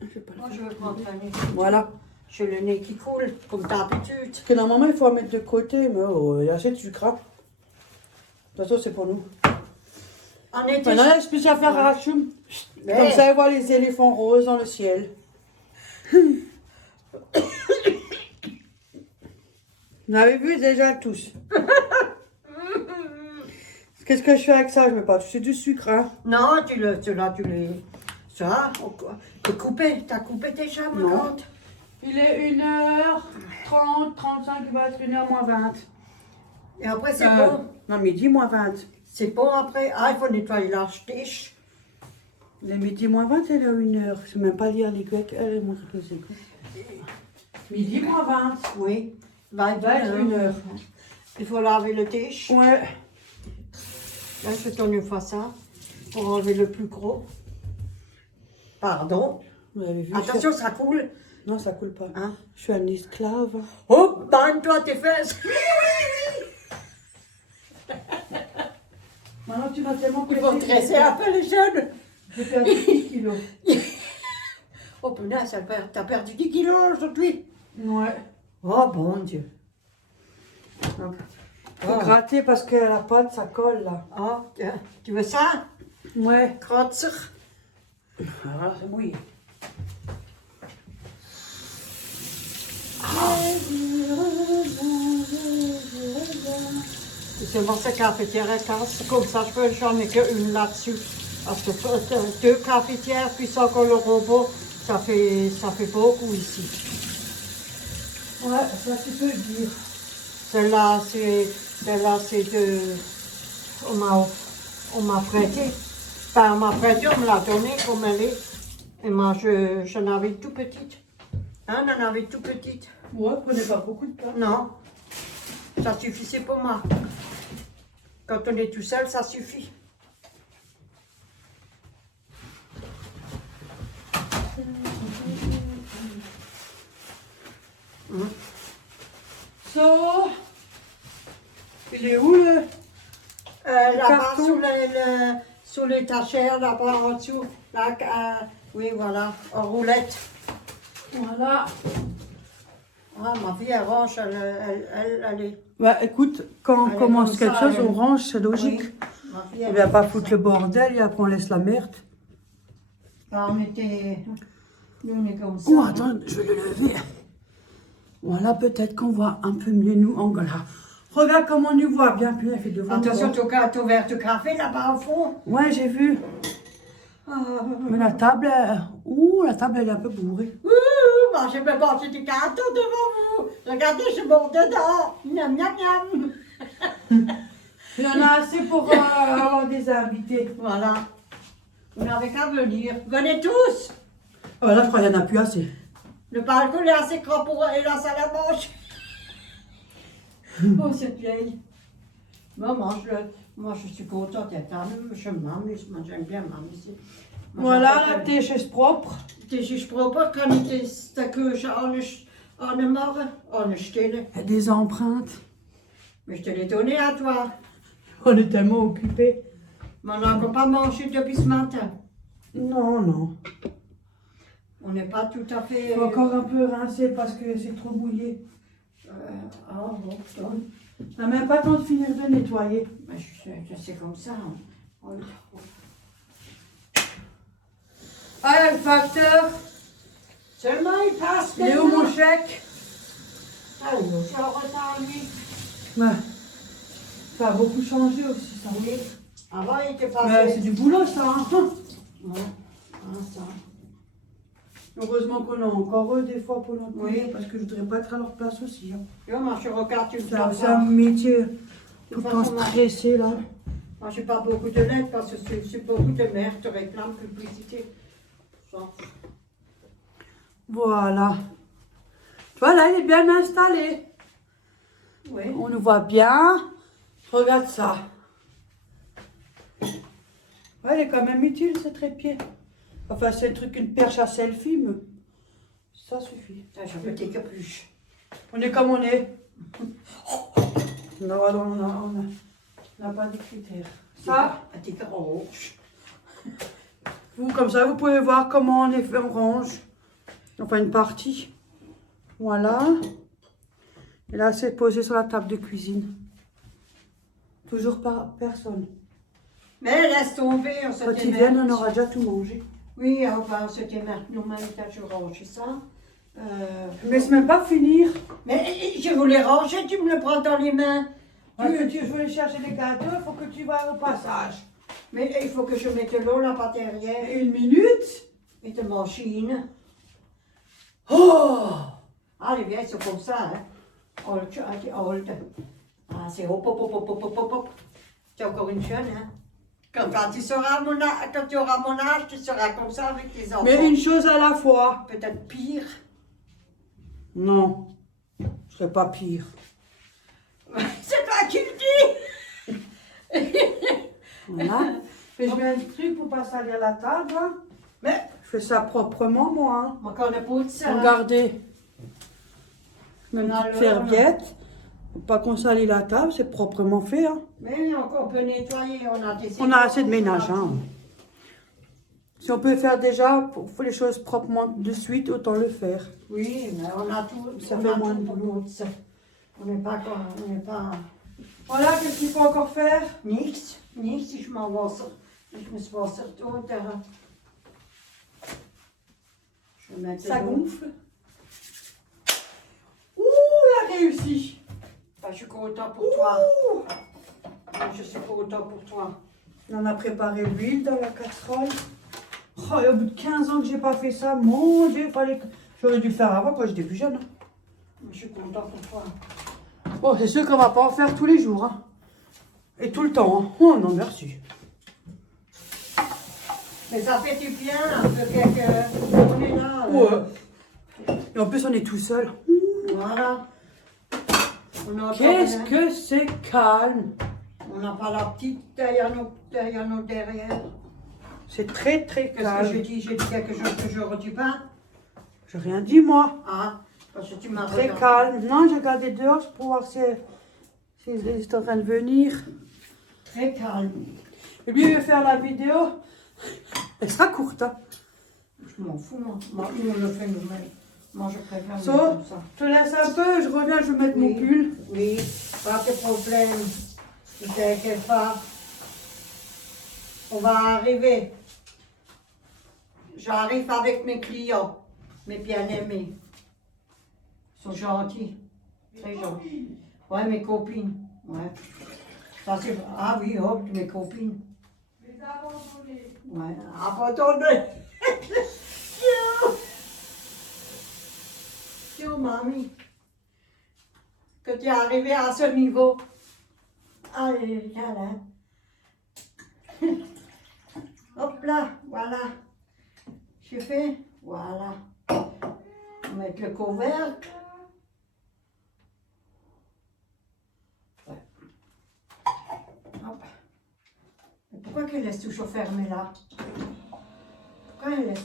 Je vais pas le Moi, faire. je veux prendre un nez. Voilà. J'ai le nez qui coule, comme d'habitude. Parce que normalement, il faut en mettre de côté, mais oh, il y a assez de sucre. De toute façon, c'est pour nous. On était... Maintenant, là, je peux déjà faire un choum. Mais- Comme ça, on voit les éléphants roses dans le ciel. Vous avez vu déjà tous. Qu'est-ce que je fais avec ça? Je mets pas. C'est du sucre, hein. Non, tu les Ça, t'as coupé déjà, ma Non. grande? Il est 1h30, 35, il va être 1h moins 20. Et après, c'est bon. Non, midi moins 20. C'est bon après. Ah, il faut nettoyer la tiche. Il est midi moins 20, elle est à 1h. Je sais même pas lire les grecs. Elle montre que c'est quoi. Midi moins 20. Oui. Va être 1h. Il faut laver le tiche. Ouais. Là, je tourne une fois ça pour enlever le plus gros. Pardon. Vous avez vu? Attention, ça coule. Non, ça coule pas. Hein? Je suis un esclave. Oh, banne-toi tes fesses. Maintenant, tu m'as tellement Il faut tresser un peu les jeunes. J'ai perdu 10 kilos. Oh punaise, t'as perdu 10 kilos aujourd'hui. Ouais. Oh bon Dieu. Faut gratter parce que la pâte, ça colle là. Oh, tu veux ça? Ouais. Kratzer. Alors là, c'est mouillé. C'est bon, cette cafetière est casse. Comme ça, j'en ai qu'une là-dessus. Parce que 2 cafetières, puis ça encore le robot, ça fait beaucoup ici. Ouais, ça tu peux le dire. Celle-là, c'est de... On m'a prêté. Enfin, on m'a prêté, on me l'a donné comme elle est. Et moi, j'en avais tout petite. Hein, on en avait tout petite. Ouais, prenez pas beaucoup de place. Non, ça suffisait pour moi. Quand on est tout seul, ça suffit. So, il est où le Là-bas, carton? sous l'étagère, là-bas en dessous. Là, oui, voilà, en roulette. Voilà. Ah, ma fille, elle range, elle est... Bah écoute, quand on Elle est commence comme quelque ça, chose, elle. on range, c'est logique. Oui, ma fille, On elle vient est pas comme foutre ça. le bordel et après on laisse la merde. Ah, on était... Nous, on est comme ça. Oh, attends, je vais le lever. Voilà, peut-être qu'on voit un peu mieux nous en là. Regarde comment on nous voit bien, puis elle fait devant. Attention, t'as ouvert du café là-bas au fond. Ouais, j'ai vu. Ah, Mais la table, la table elle est un peu bourrée. moi, j'ai même mangé du gâteau devant vous. Regardez, je monte dedans. Miam, miam, miam. Il y en a assez pour avoir des invités. Voilà. Vous n'avez qu'à venir. Venez tous. Oh, là, je crois qu'il n'y en a plus assez. Le balcon est assez grand pour et la salle à manger. Oh, cette vieille. Moi, je suis contente d'être là. Je m'amuse. Moi, j'aime bien m'amuser. Voilà, la tèche est propre. Het is proper, kan ik eens dat keuze aan de morgen, aan de stille. Il y a des empreintes. Mais je te l'ai donné à toi. On est tellement occupés. Mais on n'a encore pas mangé depuis ce matin. Non, non. On n'est pas tout à fait... Il faut encore un peu rincer parce que c'est trop mouillé. Ah bon, donc, On n'a même pas le temps de finir de nettoyer. mais je sais comme ça. Ah, le facteur. Seulement il passe. Il est où mon chèque? Ah, il est aussi en retard, lui. Ouais. Ça a beaucoup changé aussi, ça. Oui. Avant, il était Mais passé. c'est du boulot, ça. Hein. Ouais. Ah, ça. Heureusement qu'on a encore eux des fois pour notre Oui. boulot, parce que je voudrais pas être à leur place aussi. Hein. Yo, moi, je regarde tout le temps. C'est un métier tout le toute temps façon, moi- stressé, là. Moi, j'ai pas beaucoup de lettres parce que c'est beaucoup de merde, de réclame, publicité. Ça. Voilà. Tu vois, là, il est bien installé. Oui. On nous voit bien. Regarde ça. Ouais, il est quand même utile, ce trépied. Enfin, c'est le truc, une perche à selfie, mais ça suffit. J'ai un petit capuche. On est comme on est. Non, alors on n'a pas de critères. Ça, Un petit carreau rouge. vous, comme ça, vous pouvez voir comment on est fait, on range. Enfin, une partie. Voilà. Et là, c'est posé sur la table de cuisine. Toujours par personne. Mais laisse tomber, on se Quand ils démerde. viennent, on aura déjà tout mangé. Oui, on se démerde. Nous-mêmes, quand je range ça. Je ne laisse même pas finir. Mais je voulais ranger, tu me le prends dans les mains. Parce que je veux aller chercher les gâteaux, il faut que tu vas au passage. Mais il faut que je mette l'eau là-bas derrière. Et 1 minute. Et de machine. Oh! Ah, les vieilles sont comme ça, hein. Old. Ah, c'est hop, hop, hop, hop, hop, hop, hop. Tu es encore une jeune, hein. Quand tu seras quand tu auras mon âge, tu seras comme ça avec tes enfants. Mais une chose à la fois. Peut-être pire. Non, je serais pas pire. C'est toi qui le dis. Voilà. Mais je mets un truc pour pas salir la table. Hein. Mais, Je fais ça proprement, moi. Hein. moi, quand on a pas de ça. Regardez. Je mets une On a petite le- serviette. Pour pas qu'on salit la table, c'est proprement fait. Hein. Mais encore, on peut nettoyer, on a des... On a assez de ménage. Hein. Si on peut faire déjà pour les choses proprement de suite, autant le faire. Oui, mais on a tout. Ça on fait a moins tout de pour boulot. nous, ça. On n'est pas comme... On n'est pas... Voilà, qu'est-ce qu'il faut encore faire? Nix, si je m'en vais sur... Je me suis pas sortie au terrain. Je vais mettre Ça l'eau. gonfle. Ouh, la réussi. Ben, je suis content pour toi. Je suis content pour toi. On a préparé l'huile dans la casserole. Oh, et au bout de 15 ans que j'ai pas fait ça, mon Dieu, j'aurais dû le faire avant quand j'étais plus jeune. Hein. Je suis content pour toi. Bon, c'est sûr qu'on va pas en faire tous les jours. Hein. Et tout le temps. Hein. Oh non, merci. Mais ça fait du bien, un peu quelques... On est là. Ouais. Et en plus, on est tout seul. Voilà. On a Qu'est-ce encore- que c'est calme. On n'a pas la petite derrière nous derrière. C'est très très Qu'est-ce que j'ai calme. dit? J'ai dit quelque chose que je ne redis pas. J'ai rien dit, moi. Ah, parce que tu m'as Très regardé. calme. Non, j'ai regardé dehors pour voir si ils sont en train de venir. Très calme. Et lui, il veut faire la vidéo. Elle sera courte. Hein. Je m'en fous, moi. Moi, nous, on le fait nous-mêmes. Moi, je préfère le So, faire comme ça. je te laisse un peu, je reviens, je vais mettre mon Oui. pull. Oui, pas de problème. Ne t'inquiète pas. On va arriver. J'arrive avec mes clients, mes bien-aimés. Ils sont gentils. Très gentils. Ouais, mes copines. Ouais. Ça, c'est... Ah oui, oh, mes copines. Ouais, abandonné. Yo, mamie. Que tu es arrivé à ce niveau. Allez, là, là. Hop là, voilà. J'ai fait, voilà. On va mettre le couvercle. Ouais. Hop. Mais pourquoi qu'elle laisse toujours fermée là? Pourquoi elle laisse?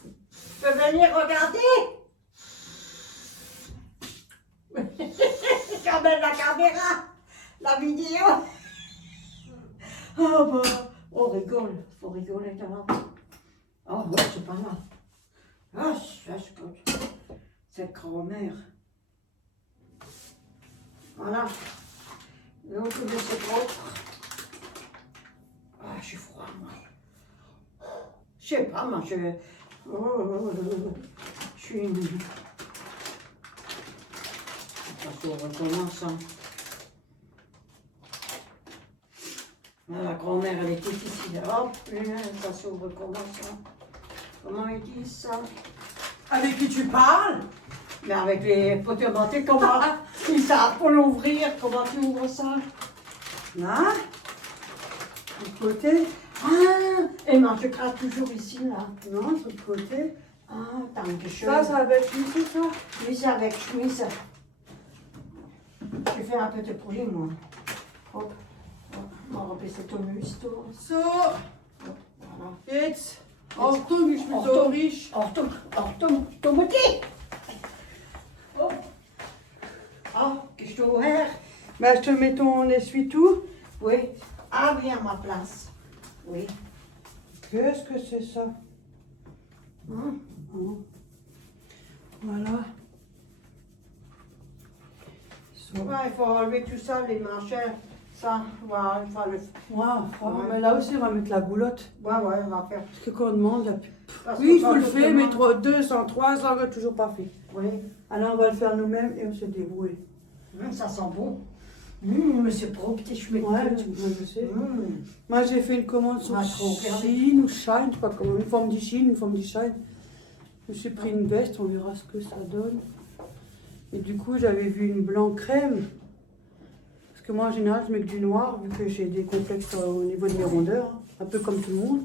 Tu peux venir regarder? Quand même la caméra, la vidéo. Oh bah, on rigole, faut rigoler là. Oh ouais, c'est pas là. Ah, cette grand-mère. Voilà. Donc, c'est propre. Ah, je suis froid, moi. Je sais pas, moi, je suis une... Parce qu'on recommence, hein. La grand-mère, elle était ici. Hop, ça s'ouvre comment ça? Comment ils disent ça? Avec qui tu parles? Mais avec les potementiers, comment ils savent pour l'ouvrir? Comment tu ouvres ça? Là? Du côté? Ah! Et moi, je crache toujours ici, là. Non, sur le côté. Ah, tant que chose. Ça, ça va être ici, ça? Oui, c'est avec chemise. Je fais un peu de poulet, moi. Hop. On va repasser ton histoire. So, Voilà. jetzt, Achtung, ich bin so Achtung. riche. Achtung, Tomati! Oh! Ah, qu'est-ce que tu ouvert? Bah, je te mets ton essuie-tout. Oui. Ah, viens à ma place. Oui. Qu'est-ce que c'est ça? Hum. Voilà. So. Ouais, il faut enlever tout ça, les machins. Ça, voilà, il faut le... Wow, Ouais. mais là aussi, on va mettre la boulotte. Ouais, on va faire. Parce que quand on demande, il y a plus. Parce Oui, il que faut le quand on faire, mais demande- 200, 300, on n'a toujours pas fait. Oui. Alors, on va le faire nous-mêmes et on se débrouille. Ça sent bon. Mais c'est propre, tes chouettes. Ouais, je sais. Moi, j'ai fait une commande sur Chine ou Shine, je sais pas comment, une forme du Chine, une forme du Shine. Je me suis pris une veste, on verra ce que ça donne. Et du coup, j'avais vu une blanc crème. Parce que moi, en général, je mets que du noir, vu que j'ai des complexes au niveau de mes rondeurs, hein, un peu comme tout le monde.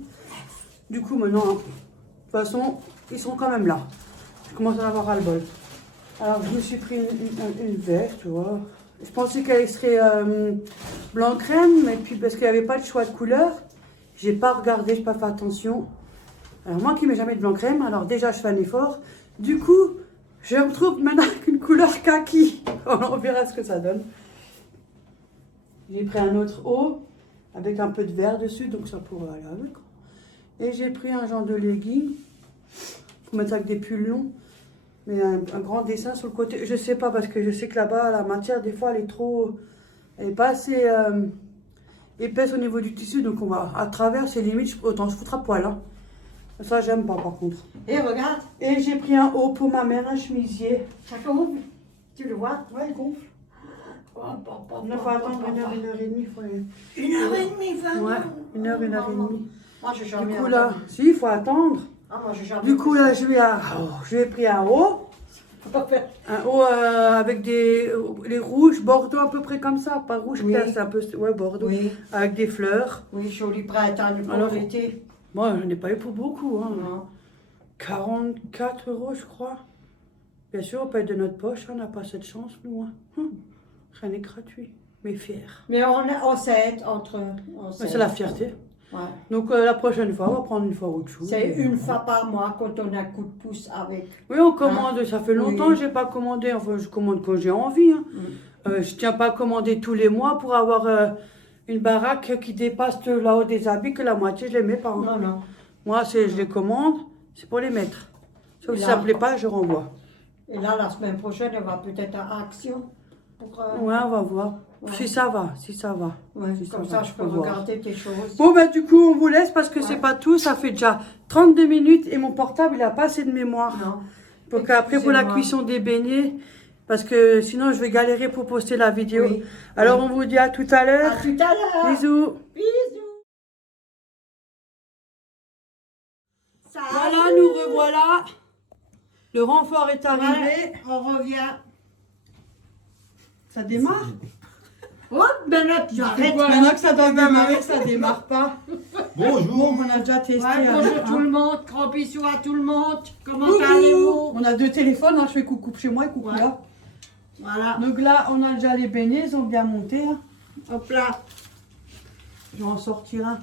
Du coup, maintenant, hein, de toute façon, ils sont quand même là. Je commence à avoir ras-le-bol. Alors, je me suis pris une veste, tu vois. Je pensais qu'elle serait blanc crème, mais puis parce qu'il n'y avait pas de choix de couleur, j'ai pas regardé, j'ai pas fait attention. Alors moi qui ne mets jamais de blanc crème, alors déjà je fais un effort. Du coup, je me retrouve maintenant avec une couleur kaki. On verra ce que ça donne. J'ai pris un autre haut avec un peu de vert dessus, donc ça pourrait aller avec. Et j'ai pris un genre de legging pour mettre avec des pulls longs. Mais un grand dessin sur le côté, je sais pas, parce que je sais que là-bas, la matière, des fois, elle est pas assez épaisse au niveau du tissu, donc on va, à travers, c'est limite, autant se foutre à poil, hein. Ça, j'aime pas, par contre. Et regarde. Et j'ai pris un haut pour ma mère, un chemisier. Ça gonfle. Tu le vois? Ouais, il gonfle. Il faut attendre une heure et demie. Une heure et demie, vraiment? Ouais, une heure et demie. Moi, j'ai jamais Du coup, là, si, il faut attendre. Ah, moi, j'ai jamais Du coup, là, je lui ai pris un haut. Un haut avec les rouges, bordeaux à peu près comme ça. Pas rouge clair, c'est un peu... Ouais, bordeaux. Oui. Avec des fleurs. Oui, joli printemps, Alors, pour l'été. Moi, je n'ai pas eu pour beaucoup. Hein. Non. 44 € je crois. Bien sûr, on paye de notre poche, on n'a pas cette chance, nous. Hein. Rien n'est gratuit, mais fier. Mais on s'aide entre... C'est la fierté. Ouais. Donc la prochaine fois, on va prendre une fois autre chose. C'est une fois par mois quand on a un coup de pouce avec. Oui, on commande. Ça fait longtemps que je n'ai pas commandé. Enfin, je commande quand j'ai envie. Hein. Je ne tiens pas à commander tous les mois pour avoir une baraque qui dépasse là-haut des habits, que la moitié, je ne les mets pas. Hein. Non, non. Moi, je les commande, c'est pour les mettre. Sauf si ça ne plaît pas, je renvoie. Et là, la semaine prochaine, elle va peut-être à Action. Ouais, on va voir. Ouais. Si ça va, si ça va. Ouais, si comme ça, je peux regarder tes choses. Bon, bah du coup, on vous laisse parce que c'est pas tout. Ça fait déjà 32 minutes et mon portable, il n'a pas assez de mémoire. Non. Donc après, pour la cuisson des beignets, parce que sinon, je vais galérer pour poster la vidéo. Oui. Alors, on vous dit à tout à l'heure. À tout à l'heure. Bisous. Bisous. Salut. Voilà, nous revoilà. Le renfort est arrivé. Ouais, on revient. Ça démarre? Oh, ben là, tu arrêtes. Maintenant que ça doit démarrer, ça démarre pas. Bonjour. On a déjà testé. Ouais, bonjour tout le monde, gros bisous à tout le monde. Comment allez-vous? On a deux téléphones, hein. Je fais coucou chez moi et coucou là. Voilà. Donc là, on a déjà les beignets, ils ont bien monté. Hein. Hop là. Je vais en sortir un.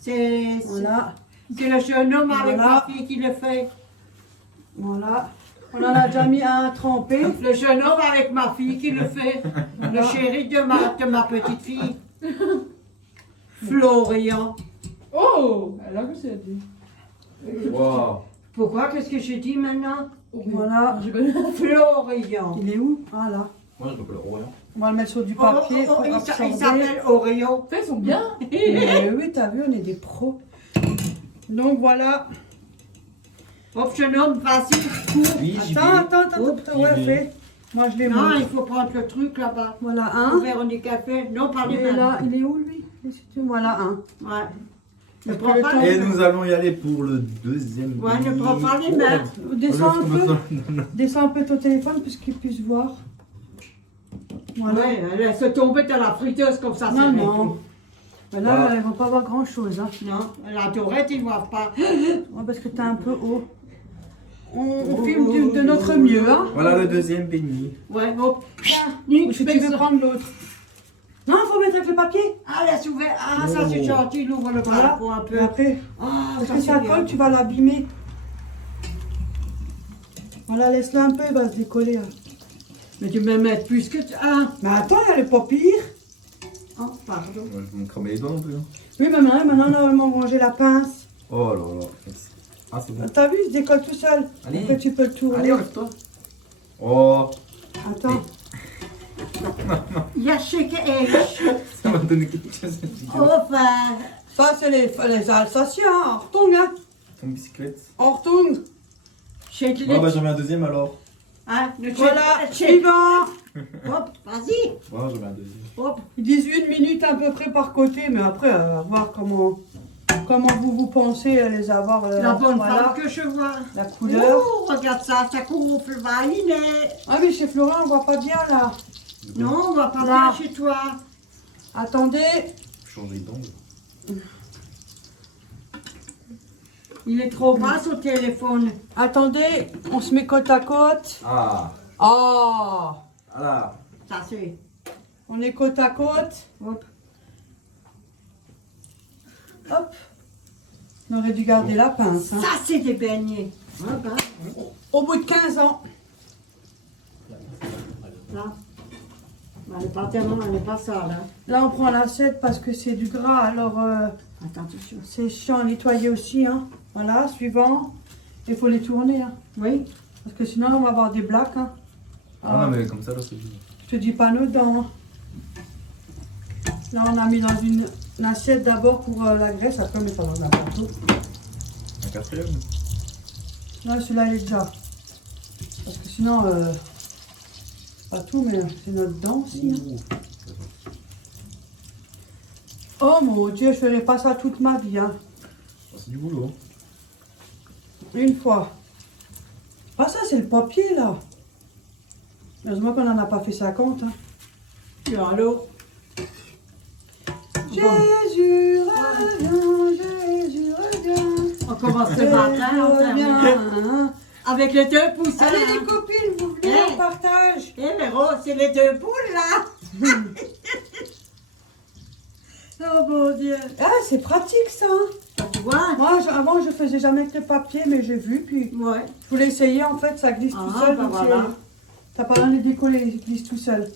C'est voilà. Le jeune homme avec ma fille qui le fait. Voilà. On en a déjà mis un trempé. Le jeune homme avec ma fille qui le fait. Le chéri de ma petite fille. Florian. Oh, elle a que c'est dit. Wow. Pourquoi? Qu'est-ce que j'ai dit maintenant? Voilà. Florian. Il est où? Ah là. Moi, je m'appelle Royan. On va le mettre sur du papier. Il s'appelle Orion. Ils sont bien. Oui, t'as vu, on est des pros. Donc voilà. Hop, jeune homme, vas-y. Oui, Attends. Ouais, fais. Moi, je les Non, montre. il faut prendre le truc là-bas. Voilà un. Véronique a fait. Non, par les Et mains. là, il est où lui? Voilà un. Ouais. Ne Parce prends que pas le les Et mains. nous allons y aller pour le deuxième. Ouais, ne prends pas les mains. Descends un peu. Descends un peu ton téléphone pour qu'ils puissent voir. Voilà. Ouais, elle se tombait dans la friteuse comme ça. Non, c'est non. vrai. Ben là, ils vont pas voir grand chose. Hein. Non, la tourette, ils ne voient pas. Ouais, parce que t'es un peu haut. On filme de notre mieux. Hein. Voilà le deuxième beignet. Ouais, hop. Ou si tu veux prendre l'autre. Non, il faut mettre avec le papier. Ah, laisse ouvert. Ah, ça c'est gentil, il ouvre le Voilà. pour un peu. Et après, Ah, parce ça que c'est ça bien. colle, tu vas l'abîmer. Voilà, laisse-le un peu, il va se décoller. Hein. Mais tu me mets plus que... Ah, Mais attends, il y a le pas pire. oh, pardon. Ouais, je me cramer les doigts non plus. Hein. Oui, mais maintenant, on va ranger la pince. Oh là là. Merci. Ah, c'est bon. T'as vu, il se décolle tout seul. Allez. Après, tu peux le tourner. Allez, enlève-toi. Oh, Attends. Il y a chez ça m'a donné quelque chose. cette vidéo. Enfin, Ça, c'est les Alsaciens. Hein. On retourne, hein. Ton bicyclette. On retourne. chez Bon, bah, j'en mets un deuxième alors. Hein, le Voilà, chez... suivant. Hop, vas-y. Ouais, j'en mets un deuxième. Hop. Ils disent 1 minute à peu près par côté, mais après, on va voir comment vous pensez les avoir. La bonne voilà, femme que je vois. la couleur. Oh, regarde ça, ça gonfle, va, Inès. Ah mais chez Florent, on voit pas bien là. Non, on va pas Là. bien chez toi. Attendez. Changer d'angle. Il est trop bas au téléphone. Attendez, on se met côte à côte. Ah. Oh, Voilà. Ça c'est. on est côte à côte. Hop. Hop. On aurait dû garder la pince. hein. Ça c'est des beignets. Ah, bah, Au bout de 15 ans. là. Elle n'est pas tellement, elle n'est pas ça là. Là, on prend l'assiette parce que c'est du gras, alors Attention. c'est chiant à nettoyer aussi. Hein. Voilà, suivant. Il faut les tourner. Hein. Oui. Parce que sinon, on va avoir des blagues. Hein. Ah non, mais comme ça, là, c'est bien. Je te dis pas nos dents. Hein. Là, on a mis dans une assiette d'abord pour la graisse, après on met ça dans un plateau. Un quatrième. Là, celui-là, il est déjà. Parce que sinon, pas tout, mais c'est notre dent aussi. Hein. Oh mon Dieu, je ferai pas ça toute ma vie. Hein. Oh, c'est du boulot. Une fois. Ah, ça, c'est le papier, là. Heureusement qu'on n'en a pas fait 50. Hein. Et alors? Jésus revient, Jésus revient. On commence ce matin, on termine. Avec les deux pouces. Allez, hein. les copines, vous venez, on partage. Eh Véro, c'est les deux poules là. Oh mon Dieu. Ah, c'est pratique, ça. Hein. Tu vois? Moi, avant, je faisais jamais avec le papier, mais j'ai vu, puis Ouais. je voulais essayer, en fait, ça glisse tout Ah, seul. bah donc voilà. t'as pas besoin de les décoller, ils glissent tout seul.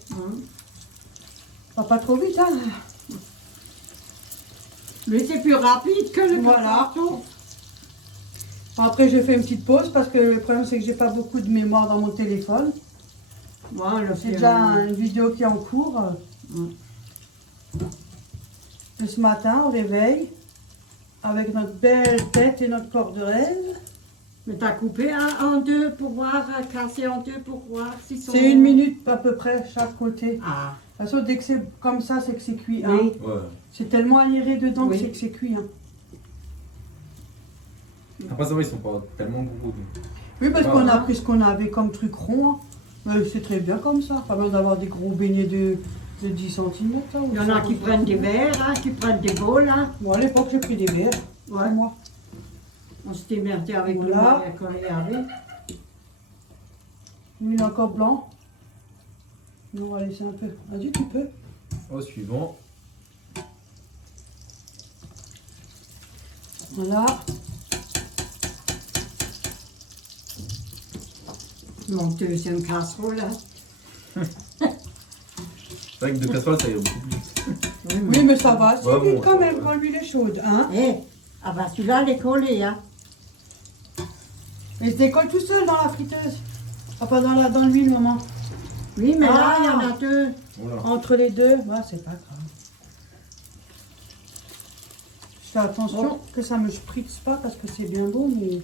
Va pas trop vite, hein. Mais c'est plus rapide que le Voilà. carton. Après, j'ai fait une petite pause parce que le problème, c'est que j'ai pas beaucoup de mémoire dans mon téléphone. Voilà, C'est déjà une vidéo qui est en cours. Et ce matin, au réveil, avec notre belle tête et notre corps de rêve. Mais t'as coupé en deux pour voir, cassé en deux pour voir si sont... C'est 1 minute à peu près chaque côté. Ah, De toute façon, dès que c'est comme ça, c'est que c'est cuit. Hein. oui. Ouais. C'est tellement aéré dedans Oui. que c'est cuit. Hein. Après, ça va, ils sont pas tellement gros. donc. Oui, parce Ah. qu'on a pris ce qu'on avait comme truc rond. Hein. Mais c'est très bien comme ça. Pas besoin d'avoir des gros beignets de 10 cm. Il y en a qui prennent des verres, hein, qui prennent des bols. Hein. Bon, à l'époque, j'ai pris des verres. Ouais. Moi. On s'était merdé avec Voilà. le moyen qu'on y avait. Lui, il est encore blanc. Non, on va laisser un peu. Vas-y, tu peux. Au suivant. Voilà. Mon deuxième casserole. Hein. C'est vrai que de casserole, ça ira beaucoup plus vite. Oui, mais ça va. C'est Ouais, vite bon, quand ça même va. quand l'huile est chaude. Hein. Eh, ah bah celui-là, il est collé. Hein. Mais il se décolle tout seul dans la friteuse. Ah, pas dans l'huile, maman. Oui, mais là, Ah. il y en a deux. Voilà. Entre les deux, ouais, c'est pas grave. Je fais attention que ça me spritze pas parce que c'est bien beau, mais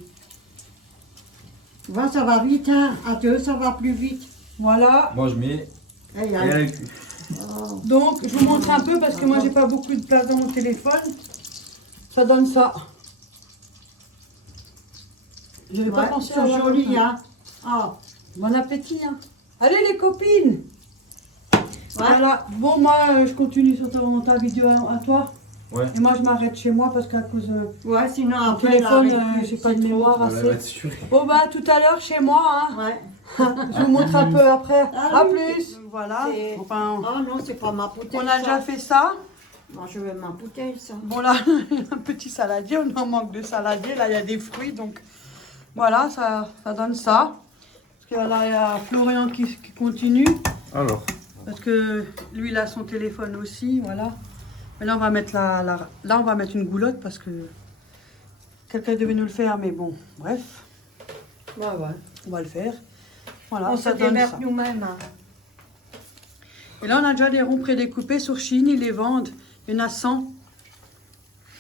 Tu vois, ça va vite. Hein. À deux, ça va plus vite. voilà. Moi, je mets. Eh, il y Et a- avec. Oh. Donc, je vous montre un peu parce que moi, j'ai pas beaucoup de place dans mon téléphone. Ça donne ça. Je n'avais pas Ouais, pensé c'est à avoir joli. ça. Hein. Oh. Bon appétit. Hein. Allez, les copines. Ouais. Voilà. Bon, moi, je continue sur ta vidéo à toi. Ouais. Et moi, je m'arrête chez moi parce qu'à cause de Ouais, sinon mon après, téléphone, là, avec- j'ai pas de c'est trop. mémoire Voilà, elle va assez. être sûre. Bon, bah, tout à l'heure chez moi. Hein. Ouais. Je vous montre un peu après. Ah À oui. plus. Voilà. C'est- Enfin, Oh non, c'est pas ma bouteille. on a déjà fait ça. Moi, je veux ma bouteille, ça. Bon, là, un petit saladier. On en manque de saladier. Là, il y a des fruits. Donc, voilà, ça donne ça. Parce que là, il y a Florian qui continue. Alors. Parce que lui, il a son téléphone aussi. Voilà. Mais là, on va mettre là, on va mettre une goulotte parce que quelqu'un devait nous le faire. Mais bon, bref. Ouais, ouais. On va le faire. Voilà, On ça se donne démerde ça. nous-mêmes. Hein. Et là, on a déjà des ronds prédécoupés sur Chine, ils les vendent. Il y en a 100.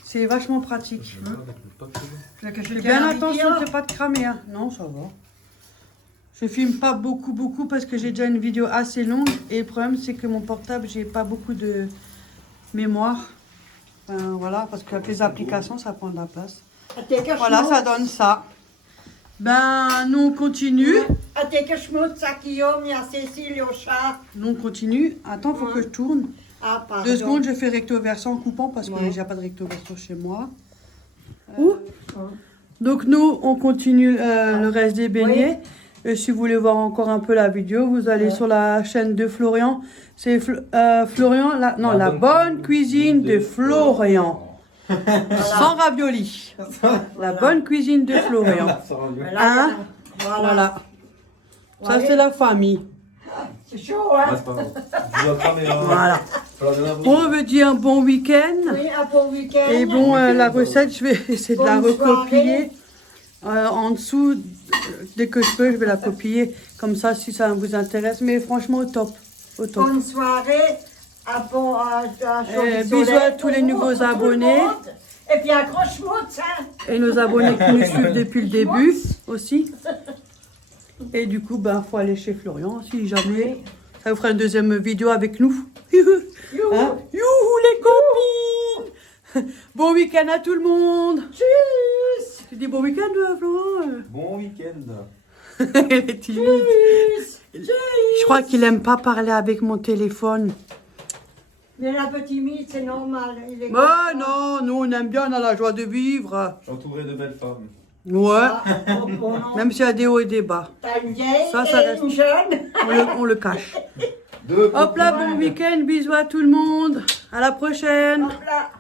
C'est vachement pratique. Fais Fais bien attention, c'est pas de cramer. Hein. Non, ça va. Je filme pas beaucoup parce que j'ai déjà une vidéo assez longue. Et le problème, c'est que mon portable, j'ai pas beaucoup de mémoire. Voilà, parce qu'avec les applications, ça prend de la place. Voilà, ça donne ça. Ben, nous, on continue. Guillaume, il y a Cécile au chat. Nous, on continue. Attends, faut que je tourne. Ah, pardon. 2 secondes, je fais recto verso en coupant parce que j'ai pas de recto verso chez moi. Donc, nous, on continue le reste des beignets. Et si vous voulez voir encore un peu la vidéo, vous allez sur la chaîne de Florian. C'est Florian, la bonne cuisine de Florian. Sans ravioli. La bonne cuisine de Florian. Hein? Voilà. Ça, c'est la famille. C'est chaud, hein? Ah, c'est pas grave. Je dois pas, mais Voilà. alors, de la On veut dire un bon week-end. Oui, un bon week-end. Et bon, la recette, je vais essayer de la Bonne recopier. En dessous, dès que je peux, je vais la copier. Comme ça, si ça vous intéresse. Mais franchement, au top. Au top. Bonne soirée. Bisous à tous les nouveaux abonnés. Et puis un gros schmutz, hein. Et nos abonnés qui nous suivent depuis le début aussi. Et du coup, ben, faut aller chez Florian si jamais. Ça vous fera une deuxième vidéo avec nous. Hein? Youhou les copines. Bon week-end à tout le monde. Tchuss. Tu dis bon week-end, Florian? Bon week-end. Elle est timide. Je crois qu'il aime pas parler avec mon téléphone. Mais la petite mite, c'est normal. Il est Mais non, nous on aime bien, on a la joie de vivre. Entouré de belles femmes. Ouais. Même s'il y a des hauts et des bas. T'as une vieille Ça et reste. une jeune. On le cache. Hop là, bon week-end, bisous à tout le monde. À la prochaine. Hop là.